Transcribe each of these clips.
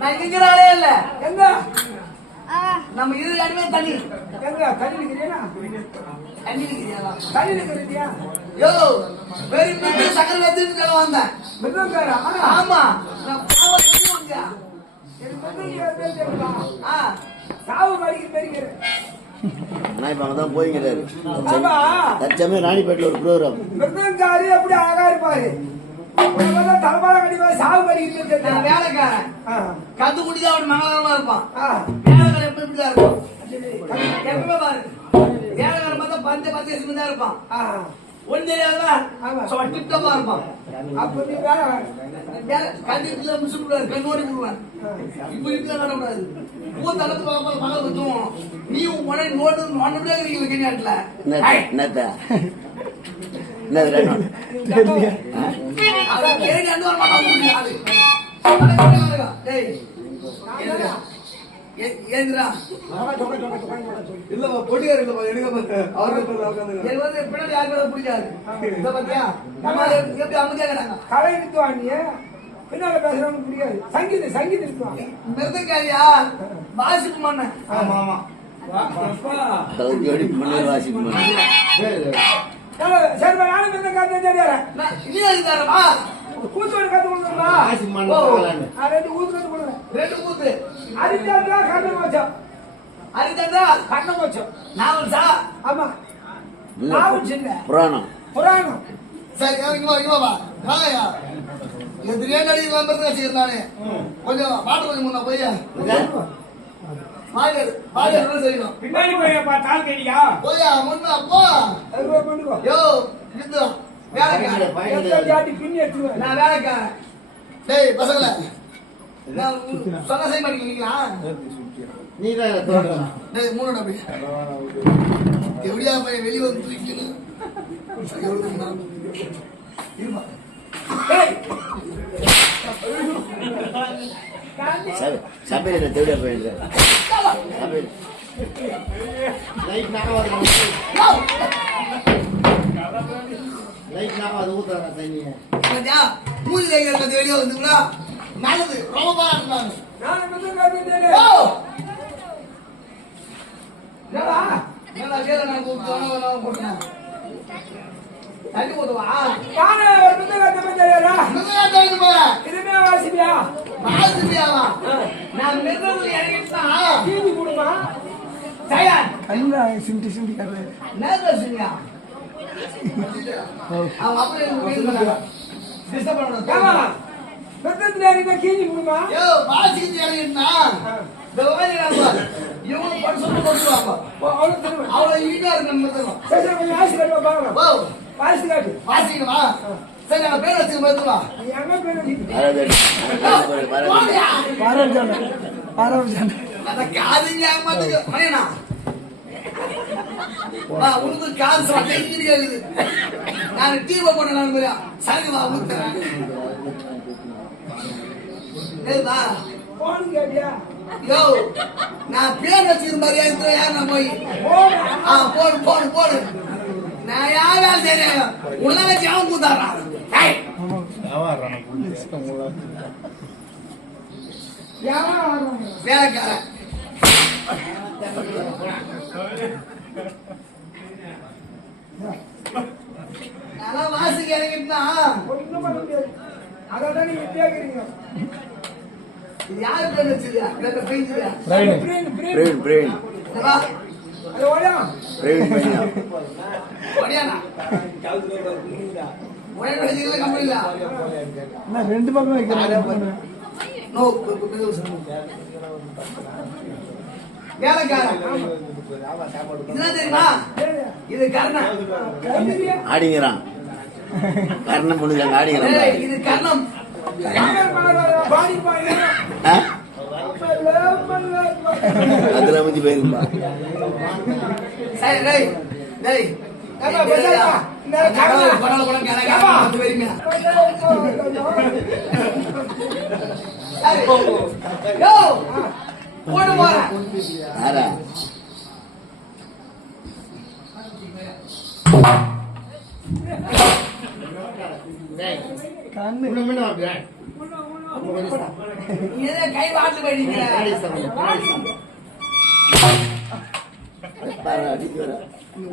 நான் நிக்கிறாரே இல்ல எங்க நம்ம இது அடிமே தண்ணி எங்க தண்ணி நிக்கிறியா தண்ணி நிக்கிறியா தண்ணி நிக்கிறியா யோ வெரி மிட் சக்கர வெத்திட்டு வந்தேன் மிருதங்காரா ஆமா நான் பாவத்துக்கு வந்தா எனக்கு மிருதங்காரா தெரியுமா சாவு மடிக்கு தெரிகிறேன் நான் இப்ப அங்கதான் போய்கிறாரு தச்சமே ராணிப்பேட்டில் ஒரு ப்ரோக்ராம் மிருதங்காரி அப்படி அழகா இருப்பாரு தலைபால கடிவா சாவு மடிக்கு வேலைக்காரன் கத்து குடிதான் அவன் மங்களமா இருப்பான் வேலைக்காரன் எப்படி இப்படிதான் இருப்பான் எப்பவுமே பாரு வேலைக்காரன் பார்த்தா பஞ்ச பத்து தான் இருப்பான் ஒன்னு தெரியாதா டிப்டப்பா இருப்பான் அப்ப நீ கண்டிப்பா மிஸ் விடுவாரு கண்ணோடி விடுவான் இப்ப இப்படிதான் நடக்கூடாது தளத்து பார்ப்பால் மகள் வச்சுவோம் நீ உடனே நோட்டு நோண்டே இருக்கீங்க கன்னியாட்டுல என்னத்த பின்னால பேசுறவங்க புரியாது சங்கீத சங்கீதம் மிருதங்காரியா வாசிப்பு மண்ண ஆமா ஆமா ஜோடி மன்னர் வாசிப்பு சரி நானும் மிருதங்காரி தெரியாதா கூத்தோடு கத்து கொடுங்களா ரெண்டு ஊத்து கத்து கொடுங்க ரெண்டு ஊத்து அரிதாண்டா கண்ணம் வச்சோம் அரிதாண்டா கண்ணம் வச்சோம் நாவல் சா ஆமா நாவல் சின்ன புராணம் புராணம் சரி இங்க வா வாங்கயா எதிரே நடி வந்தது வச்சிருந்தானே கொஞ்சம் பாட்டு கொஞ்சம் முன்ன போய் மாடு செய்யணும் பின்னாடி போய் தால் கேடியா போயா முன்ன போ யோ இது நான் வேலைக்காரன் டேய் பசங்கள நான் சொன்ன செய்ய மாட்டீங்களா நீதான் டேய் மூணு டப்பி எப்படியா போய் வெளியே வந்து தூக்கிக்கணும் சபையில தேவையா போயிருந்தேன் லைட் நாம அது ஊத்துறாங்க தண்ணிய மூலிகை வெளியே வந்துங்களா நல்லது ரொம்ப பாராட்டுறாங்க தண்ணி ஊத்துவா இதுமே வாசிப்பியா வாசிப்பியாவா நான் மிருதத்துல இறங்கிட்டா டிவி கொடுமா சையன் கண்ணா சிண்டி சிண்டி கரு நேரா சிண்டியா அவன் அப்படியே டிஸ்டர்ப் பண்ணணும் மிருதத்துல இறங்கினா கீழி கொடுமா யோ வாசிக்கிட்டு இறங்கிட்டா இவங்க படிச்சு போட்டுவாங்க அவ்வளவு ஈடா இருக்கு மிருதம் சரி கொஞ்சம் ஆசி கட்டுவா பாருங்க வாசி காட்டு வாசிக்கணுமா சரி நான் பேர் வச்சுக்க மருத்துவா எங்க பேர் காதுங்க மாட்டுக்கு மணியனா உனக்கு காது கேக்குது நான் டீவ போன சரிவா ஊத்துறேன் யோ நான் பேர் வச்சிருந்தாரு யார் நான் போய் போடு போடு போடு நான் யாரா சரி உலக ஜாம் கூத்தாரா வேலைக்காரன் நல்லா வாசிக்க இறங்கிட்டா அதான் நீங்க கேக்குறீங்க யாரு பேர் வச்சிருக்கா பெயிஞ்சிருக்கா பிரேன் பிரேன் அது ஓடியா பிரேன் ஓடியானா ஒரே வச்சிருக்கல கம்பெனில நான் ரெண்டு பக்கம் வைக்கிறேன் நோ வேலைக்காரன் என்ன தெரியுமா இது கர்ணம் ஆடிங்கிறான் கர்ணம் முடிஞ்சாங்க ஆடிங்கிறான் இது கர்ணம் அதுல வந்து போயிருப்பா சரி டேய் டேய் நீ எதை கை வாட்டு போயிட்டீங்க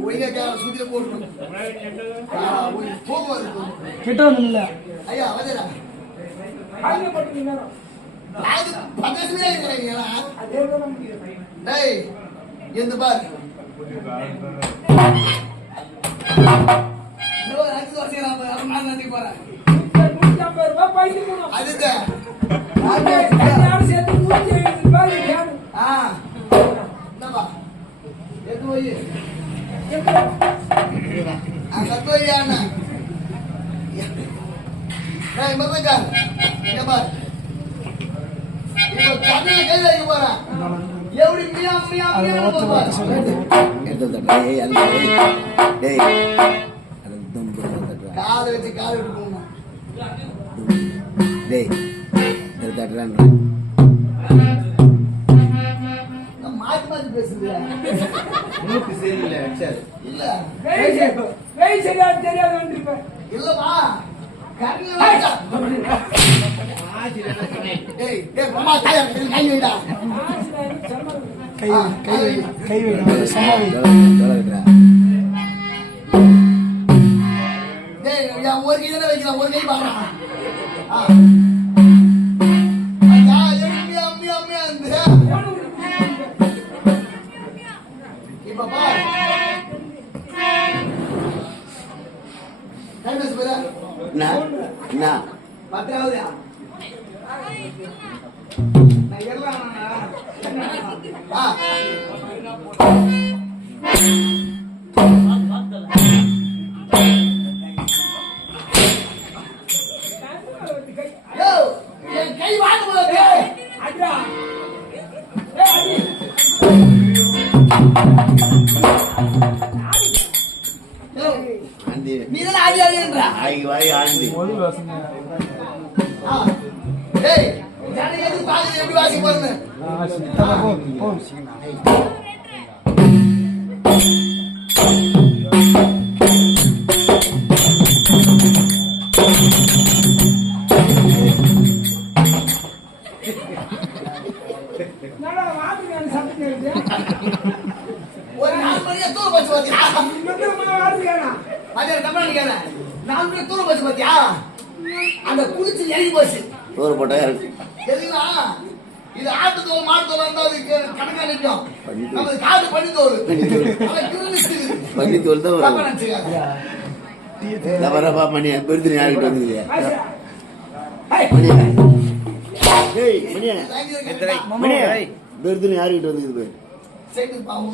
ஒழுங்கா சுத்திய போட்டு போகுது கிட்ட வந்து இல்ல ஐயா அவதரா காலையில போட்டு அது பக்கத்துலயே இருக்கீங்களா அதே தான் டேய் எந்த பார் இதோ அஞ்சு வருஷம் நான் நன்றி போறேன் 150 ரூபாய் பைக்கு போணும் அதுதான் யாரும் சேர்த்து 150 ரூபாய் கேணும் என்னப்பா எது போய் கத்து வையா அண்ணா டேய் மதக்கார் இங்க பார் இப்போ கண்ணில கை வைக்க போறேன் எப்படி மியா மியா மியா போறேன் காலை வச்சு காலை விட்டு போகணும் மாத்தி மாத்தி பேசுது இல்ல வெய் சரியா தெரியாது வந்திருப்பேன் இல்லப்பா கண்ணில டேய் டேய் மாமா தாயா கை வைடா கை வைடா சமாளி டேய் நான் ஒரு கை தான வைக்கிறேன் ஒரு கை பாறா இப்ப பாரு டைம் பேசு என்ன பத்தாவது நான் எல்லாம் என் கை வாங்க போது அடியா நீ தான் ஆடி ஆடின்றா ஆண்டி டேய் ஜானி எது பாதி எப்படி வாசி போறேன்னு நல்லா வாடுங்க சத்தம் ஒரு 4 மணியா தூர பஸ் பாத்தியா வாடுங்க அதே தமிழ் நிக்கல 4 மணி தூர பஸ் பாத்தியா அந்த குளிச்சு எரி பஸ் சோறு போட்டா இருக்கு தெரியுமா இது ஆட்டு தோல் மாட்டு தோல் இருந்தா அது கணக்கா நிக்கும் நம்ம காடு பண்ணி தோல் அத கிருமிச்சு பண்ணி தோல் தான் தப்பா வரும் நினைச்சுக்காத வரப்பா மணி பெருத்து யாருக்கிட்ட வந்து பெருத்து யாருக்கிட்ட வந்து சைடு பாவு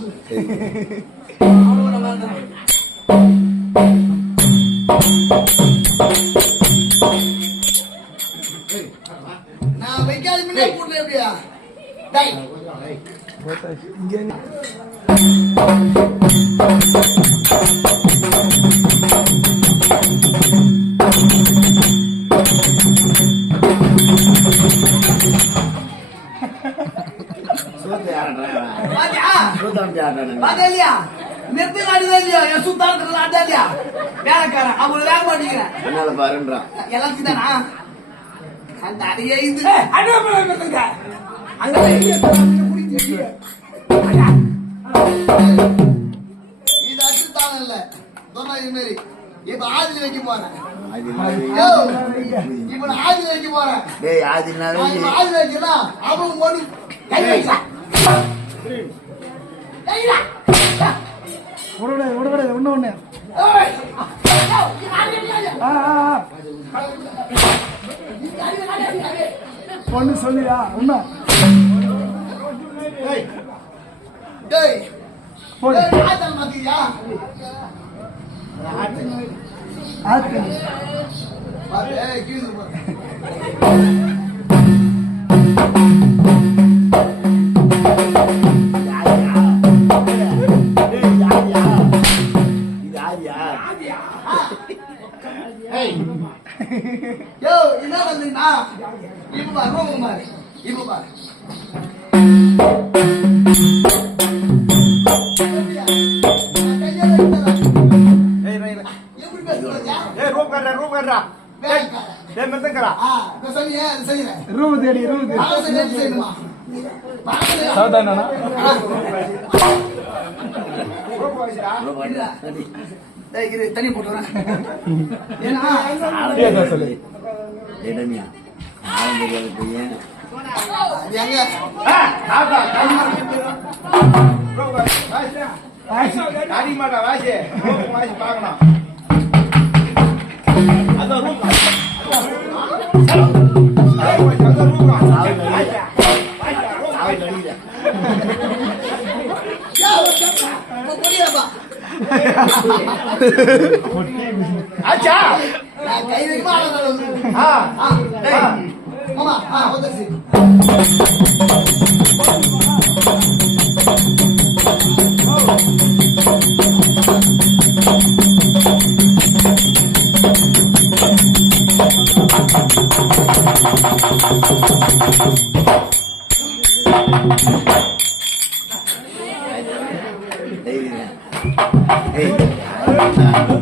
நான் வைக்காத முன்னே போடுறேன் எப்படியா டேய் பாத்தியா நிறுத்தி ஆடுதா இல்லையா என் சுத்தாரத்துல ஆட்டா இல்லையா வேலைக்காரன் அவங்க வேலை மாட்டேங்கிறேன் என்னால பாருன்றான் எல்லாத்துக்கும் தானா அந்த அடியே இது அண்ணா அங்க இது அச்சுத்தான இல்ல சொன்னா இது மாதிரி இப்ப ஆதில் வைக்க போறேன் இப்ப நான் ஆதில் வைக்க போறேன் டேய் ஆதினாவே ஆதில் வைக்கலாம் அவன் ஓடி கை வைக்கலாம் உடனே ஒண்ணு பொண்ணு சொல்லியா உண்மை டேய் போடு ஆதல் மாத்தியா ஆத்து பாரு ஏய் கீழே போ யோ என்ன வந்தீங்கன்னா இப்ப பாரு ரோகம் பாரு இப்ப பாரு எப்படி பேசுறீங்க रूम कर रहा मैं சொன்னீங்க அது செய்யறேன் ரூபு தேடி ரூபு பாகம் செய்யணும் செய்யணுமா சவுதானா தண்ணி போட்டு வரேன் ஏன்னா சொல்லு இடமியா ஆரம்பிக்கிறது பையன் எங்க அடிமாட்டா வாசி வாசி பார்க்கணும் அதான் ரூம் புரியாப்பா ஆச்சா கை வைக்குமா மாமா வந்துருச்சு Hey.